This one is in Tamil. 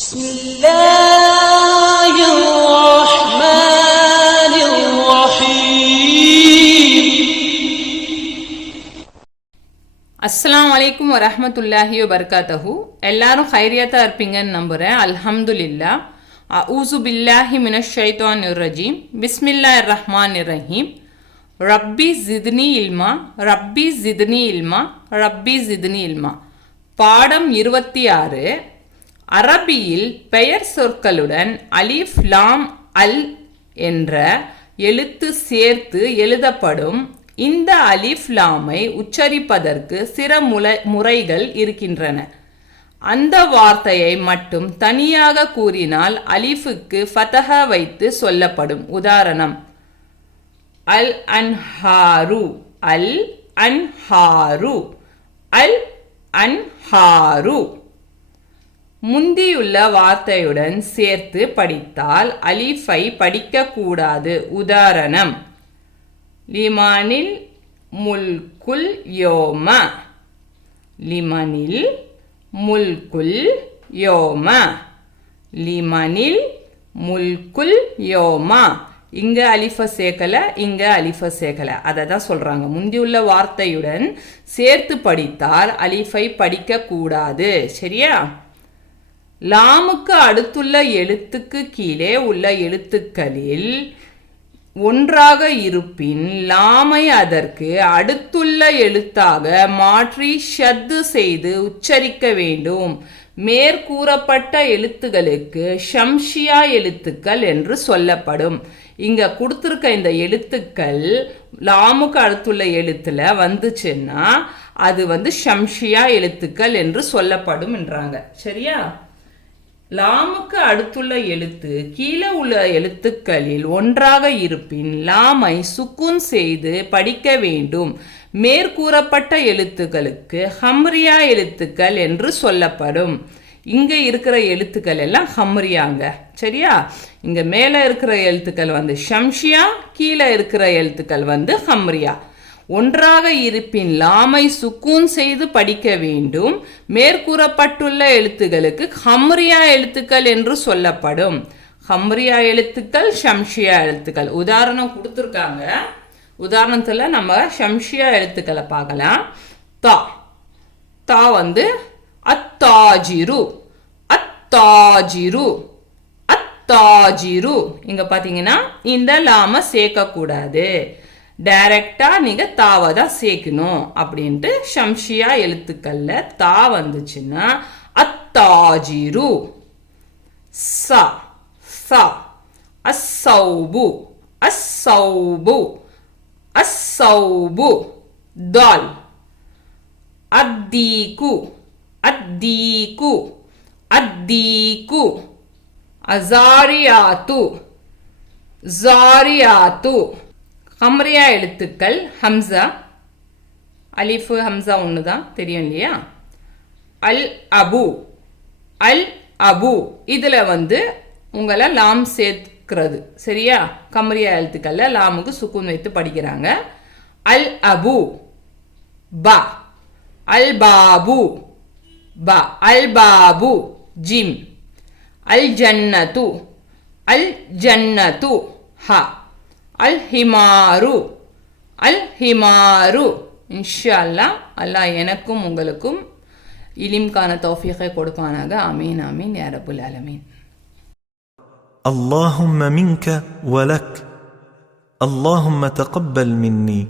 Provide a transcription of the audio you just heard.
بسم الله الرحمن الرحيم. அஸ்ஸலாமு அலைக்கும் வரஹ்மத்துல்லாஹி வபரகாத்துஹு. எல்லாரும் ஹைரியாத்தா இருப்பீங்கன்னு நம்புகிறேன். அல்ஹம்துலில்லா. அஊசு பில்லாஹி மினஷ் ஷைத்தானிர் ரஜீம். பிஸ்மில்லாஹிர் ரஹ்மானிர் ரஹீம். ரப்பி ஜித்னி இல்மா, ரப்பி ஜித்னி இல்மா, ரப்பி ஜித்னி இல்மா. பாடம் 26. அரபியில் பெயர் சொற்களுடன் அலிஃப் லாம் அல் என்ற எழுத்து சேர்த்து எழுதப்படும் இந்த அலிஃப் லாமை உச்சரிப்பதற்கு சில முறைகள் இருக்கின்றன. அந்த வார்த்தையை மட்டும் தனியாக கூறினால் அலிஃபுக்கு ஃபதஹ வைத்து சொல்லப்படும். உதாரணம், அல் அன்ஹாரு, அல் அன்ஹாரு, அல் அன்ஹாரு. முந்தியுள்ள வார்த்தையுடன் சேர்த்து படித்தால் அலிஃபை படிக்கக்கூடாது. உதாரணம், லிமனில் முல்குல் யோம, லிமனில் முல்குல் யோம, லிமனில் முல்குல் யோம. இங்க அலிஃப சேர்க்கல, இங்க அலிஃப சேர்க்கல. அதை தான் சொல்றாங்க. முந்தியுள்ள வார்த்தையுடன் சேர்த்து படித்தால் அலிஃபை படிக்க கூடாது. சரியா? லாமுக்கு அடுத்துள்ள எழுத்துக்கு கீழே உள்ள எழுத்துக்களில் ஒன்றாக இருப்பின் லாமை அதற்கு அடுத்துள்ள எழுத்தாக மாற்றி ஷத்து செய்து உச்சரிக்க வேண்டும். மேற்கூறப்பட்ட எழுத்துகளுக்கு ஷம்ஷியா எழுத்துக்கள் என்று சொல்லப்படும். இங்க கொடுத்துருக்க இந்த எழுத்துக்கள் லாமுக்கு அடுத்துள்ள எழுத்துல வந்துச்சுன்னா அது ஷம்ஷியா எழுத்துக்கள் என்று சொல்லப்படும் என்றாங்க. சரியா? லாமுக்கு அடுத்துள்ள எழுத்து கீழே உள்ள எழுத்துக்களில் ஒன்றாக இருப்பின் லாமை சுக்குன் செய்து படிக்க வேண்டும். மேற்கூறப்பட்ட எழுத்துக்களுக்கு ஹம்ரியா எழுத்துக்கள் என்று சொல்லப்படும். இங்க இருக்கிற எழுத்துக்கள் எல்லாம் ஹம்ரியாங்க. சரியா? இங்க மேல இருக்கிற எழுத்துக்கள் ஷம்ஷியா, கீழே இருக்கிற எழுத்துக்கள் ஹம்ரியா. ஒன்றாக இருப்பின் லாமை சுக்கூன் செய்து படிக்க வேண்டும். மேற்கூறப்பட்டுள்ள எழுத்துக்களுக்கு ஹம்ரியா எழுத்துக்கள் என்று சொல்லப்படும். ஹம்ரியா எழுத்துக்கள், ஷம்ஷியா எழுத்துக்கள். உதாரணம் கொடுத்துருக்காங்க. உதாரணத்துல நம்ம ஷம்ஷியா எழுத்துக்களை பார்க்கலாம். தா, தா அத்தாஜிரு, அத்தாஜிரு, அத்தாஜிரு. இங்க பாத்தீங்கன்னா இந்த லாம சேர்க்க கூடாது. டைரக்டா நீங்க தாவை தான் சேர்க்கணும். அப்படின்ட்டு ஷம்ஷியா எழுத்துக்கள்ல தா வந்துச்சுன்னா அத்தாஜிரு. ச, ச, அஸ்ஸௌபு, அஸ்ஸௌபு, அஸ்ஸௌபு. தால், அத்தீகு, அத்தீகு, அத்தீகு. அஸாரியாத்து, ஸாரியாத்து. ஹம்ரியா எழுத்துக்கள் ஹம்சா, அலிஃபு ஹம்சா ஒன்று தான், தெரியும் இல்லையா? அல் அபு, அல் அபு. இதில் உங்களை லாம் சேர்க்கிறது. சரியா? கம்ரியா எழுத்துக்கள்ல லாமுக்கு சுக்குன் வைத்து படிக்கிறாங்க. அல் அபு, பா, அல் பாபு, பா, அல் பாபு. ஜிம், அல் ஜன்னத்து, அல் ஜன்னத்து. ஹா, அல் ஹிமாரு, அல் ஹிமாரு. இன்ஷா அல்லாஹ் அல்லாஹ் எனக்கும் உங்களுக்கும் இலிம்கான தௌஃபீகை கொடுப்பானாக. ஆமீன் ஆமீன் யா ரப்பல் ஆலமீன். اللهم منك ولك اللهم تقبل مني.